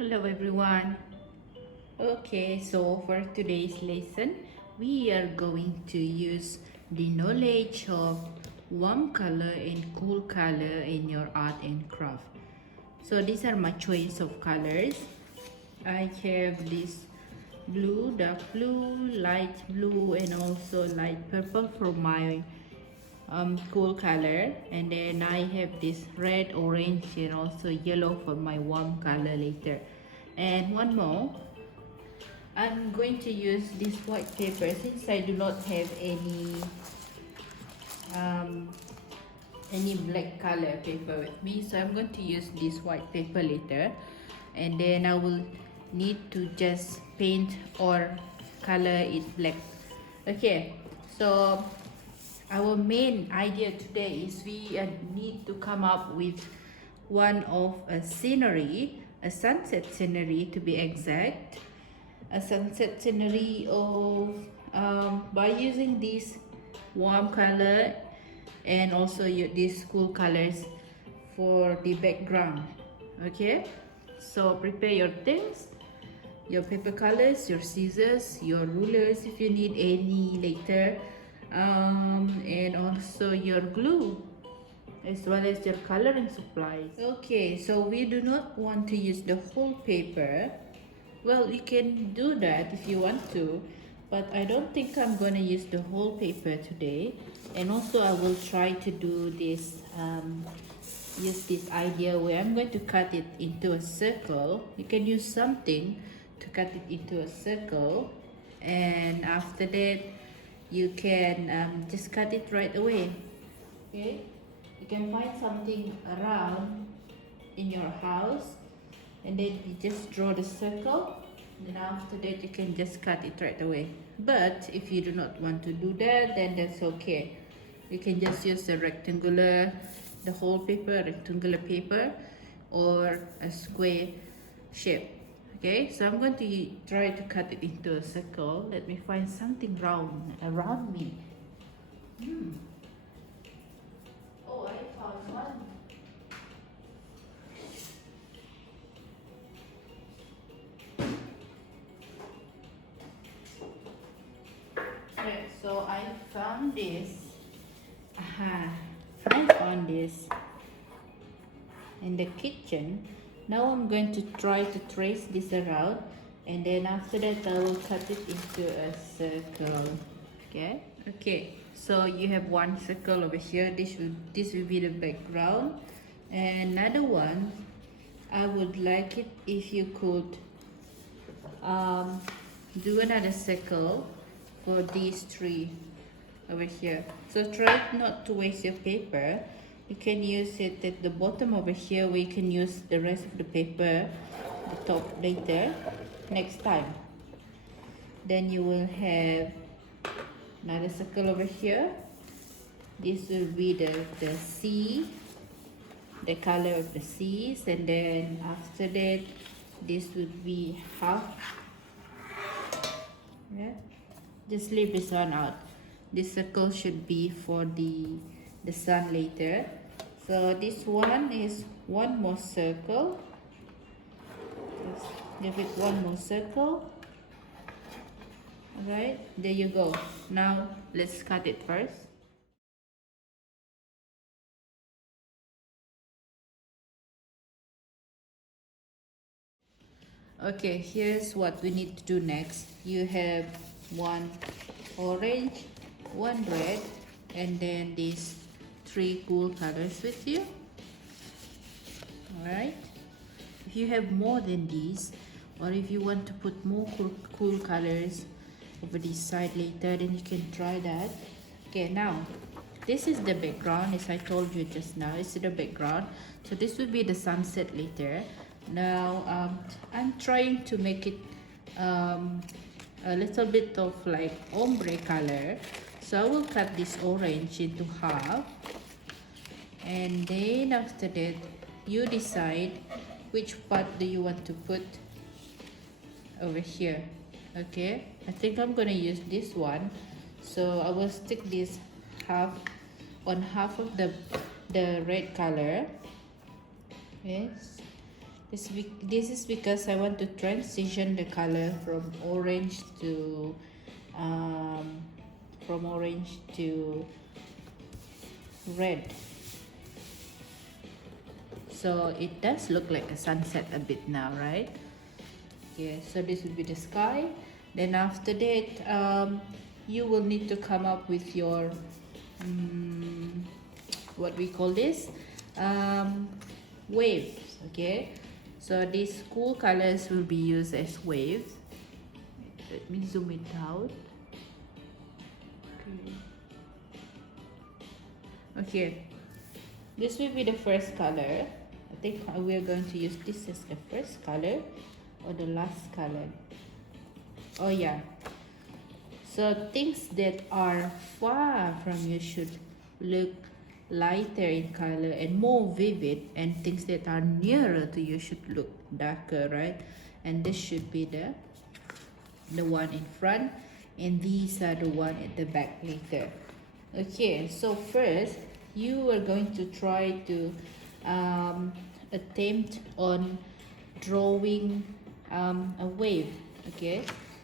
Hello everyone. Okay, so for today's lesson, we are going to use the knowledge of warm color and cool color in your art and craft. So these are my choice of colors. I have this blue, dark blue, light blue, and also light purple for my cool color, and then I have this red, orange, and also yellow for my warm color later. And one more, I'm going to use this white paper since I do not have um, any black color paper with me, so I'm going to use this white paper later, and then I will need to just paint or color it black. Okay, so our main idea today is we need to come up with one of a scenery, a sunset scenery to be exact, a sunset scenery of by using this warm color and also these cool colors for the background. Okay, so prepare your things, your paper colors, your scissors, your rulers if you need any later, and also your glue as well as your coloring supplies. Okay, so we do not want to use the whole paper. Well, you can do that if you want to, but I don't think I'm gonna use the whole paper today. And also I will try to do this, use this idea where I'm going to cut it into a circle. You can use something to cut it into a circle, and after that you can just cut it right away. Okay, you can find something around in your house, and then you just draw the circle, and then after that you can just cut it right away. But if you do not want to do that, then that's okay. You can just use the rectangular, the whole paper, rectangular paper, or a square shape. Okay, so I'm going to try to cut it into a circle. Let me find something round around me. Oh, I found one. Right, so I found this. I found this in the kitchen. Now I'm going to try to trace this around, and then after that I will cut it into a circle. Okay. Okay. So you have one circle over here. This will be the background, and another one. I would like it if you could do another circle for these three over here. So try not to waste your paper. You can use it at the bottom over here, where you can use the rest of the paper, the top later, next time. Then you will have another circle over here. This will be the sea, the color of the seas, and then after that this would be half. Yeah, just leave this one out. This circle should be for the sun later. So this one is one more circle. Just give it one more circle. Alright, there you go. Now let's cut it first. Okay, here's what we need to do next. You have one orange, one red, and then these three cool colors with you. Alright, if you have more than these, or if you want to put more cool colors over this side later, then you can try that. Okay, now this is the background. As I told you just now, it's the background. So this will be the sunset later. Now I'm trying to make it a little bit of like ombre color. So I will cut this orange into half, and then after that you decide which part do you want to put over here. Okay, I think I'm gonna use this one, so I will stick this half on half of the red color. Yes, This is because I want to transition the color from orange to um, red. So it does look like a sunset a bit now, right? Okay, so this will be the sky. Then after that, you will need to come up with your what we call this waves. Okay, so these cool colors will be used as waves. Let me zoom it out. Okay, this will be the first color. I think we're going to use this as the first color or the last color. Oh yeah, so things that are far from you should look lighter in color and more vivid, and things that are nearer to you should look darker, right? And this should be the one in front, and these are the one at the back later. Okay, so first you are going to try to attempt on drawing a wave. Okay,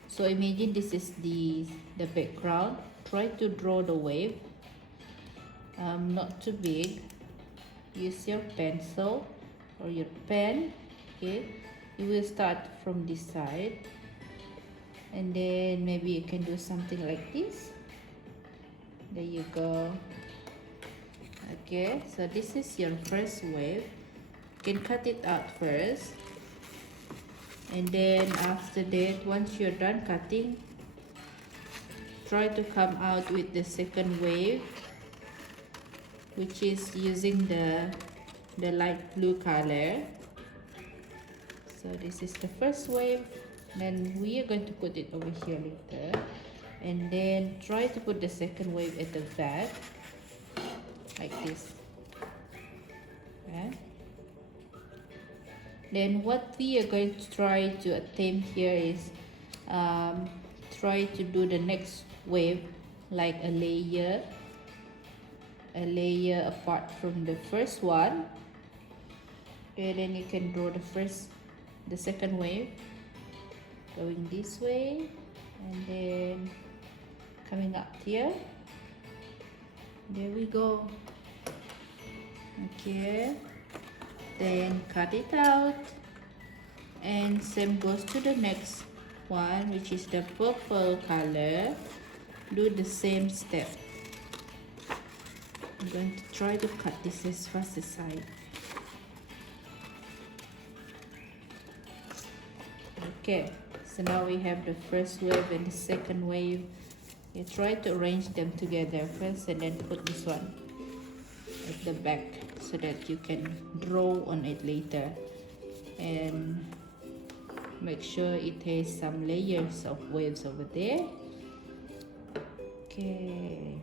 so imagine this is the background. Try to draw the wave, not too big. Use your pencil or your pen. Okay, you will start from this side, and then maybe you can do something like this. There you go. Okay, so this is your first wave. You can cut it out first, and then after that, once you're done cutting, try to come out with the second wave, which is using the light blue color. So this is the first wave, then we are going to put it over here later, and then try to put the second wave at the back like this. Okay. Then what we are going to try to attempt here is try to do the next wave like a layer apart from the first one. And then you can draw the second wave going this way, and then coming up here. There we go. Okay, then cut it out, and same goes to the next one, which is the purple color. Do the same step. I'm going to try to cut this as fast as I. Okay, so now we have the first wave and the second wave. You try to arrange them together first, and then put this one at the back so that you can draw on it later, and make sure it has some layers of waves over there. Okay,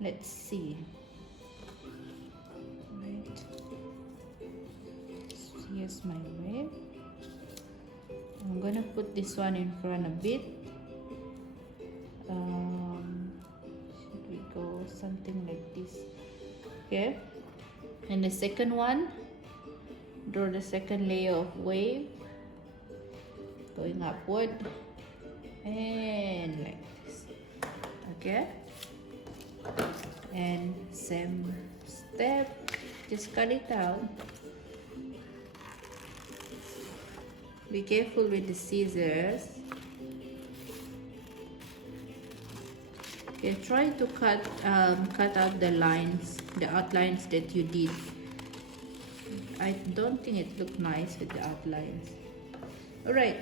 let's see. Right, here's my wave. I'm gonna put this one in front a bit. Should we go something like this? Okay, and the second one, draw the second layer of wave going upward and like this. Okay, and same step, just cut it out. Be careful with the scissors. Okay, try to cut out the lines, the outlines that you did. I don't think it looked nice with the outlines. Alright,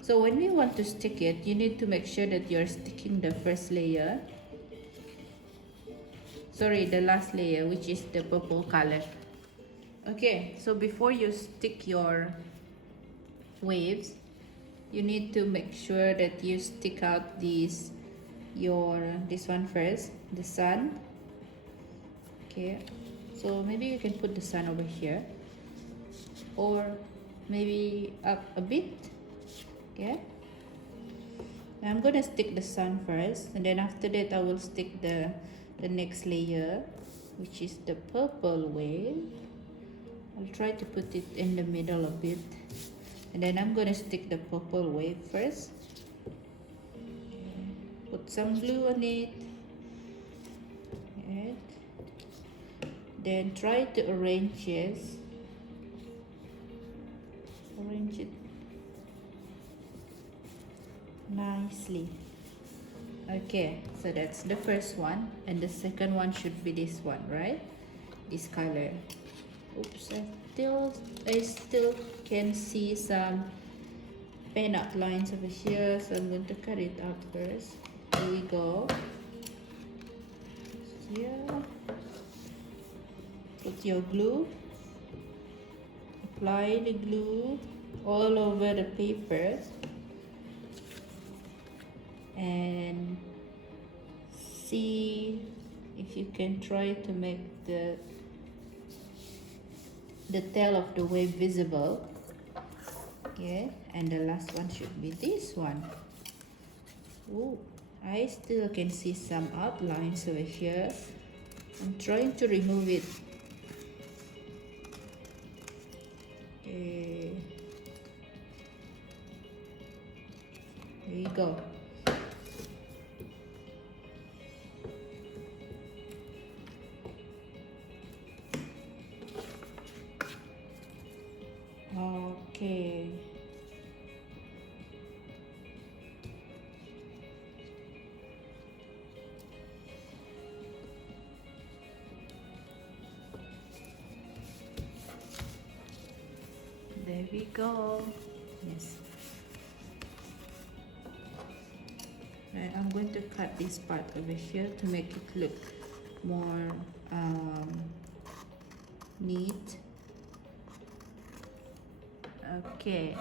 so when we want to stick it, you need to make sure that you're sticking the first layer. Sorry, the last layer, which is the purple color. Okay, so before you stick your waves, you need to make sure that you stick out this one first, the sun. Okay, so maybe you can put the sun over here, or maybe up a bit. Okay, I'm gonna stick the sun first, and then after that I will stick the next layer, which is the purple wave. I'll try to put it in the middle a bit, and then I'm gonna stick the purple wave first. Put some glue on it, and then try to arrange it. Arrange it nicely. Okay, so that's the first one, and the second one should be this one, right? This color. Oops, I still can see some pen outlines over here, so I'm going to cut it out first. Here we go. Here, put your glue. Apply the glue all over the paper, and see if you can try to make the tail of the wave visible. Okay, and the last one should be this one. Oh, I still can see some outlines over here. I'm trying to remove it. Okay, there you go. Okay. There we go. Yes. Right, I'm going to cut this part over here to make it look more neat. Okay,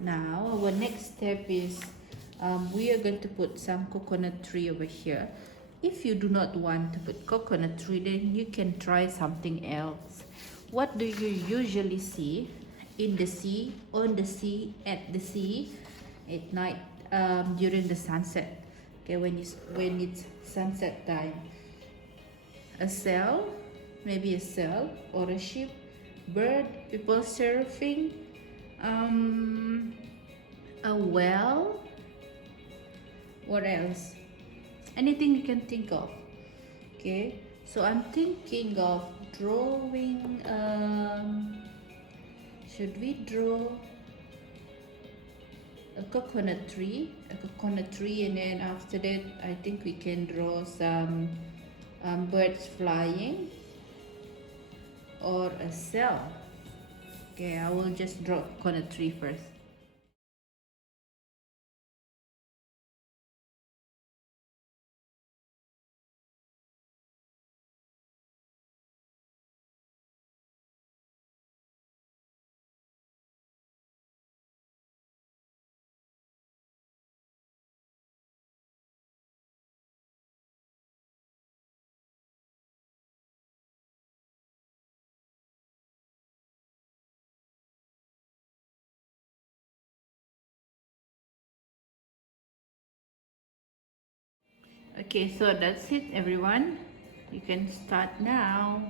now our next step is we are going to put some coconut tree over here. If you do not want to put coconut tree, then you can try something else. What do you usually see in the sea, on the sea, at the sea, at night, during the sunset? Okay, when it's sunset time, a sail, maybe a sail or a ship, bird, people surfing, a well. What else? Anything you can think of. Okay, so I'm thinking of drawing. Should we draw a coconut tree? And then after that, I think we can draw some birds flying or a cell. Okay, I will just draw coconut tree first. Okay, so that's it, everyone. You can start now.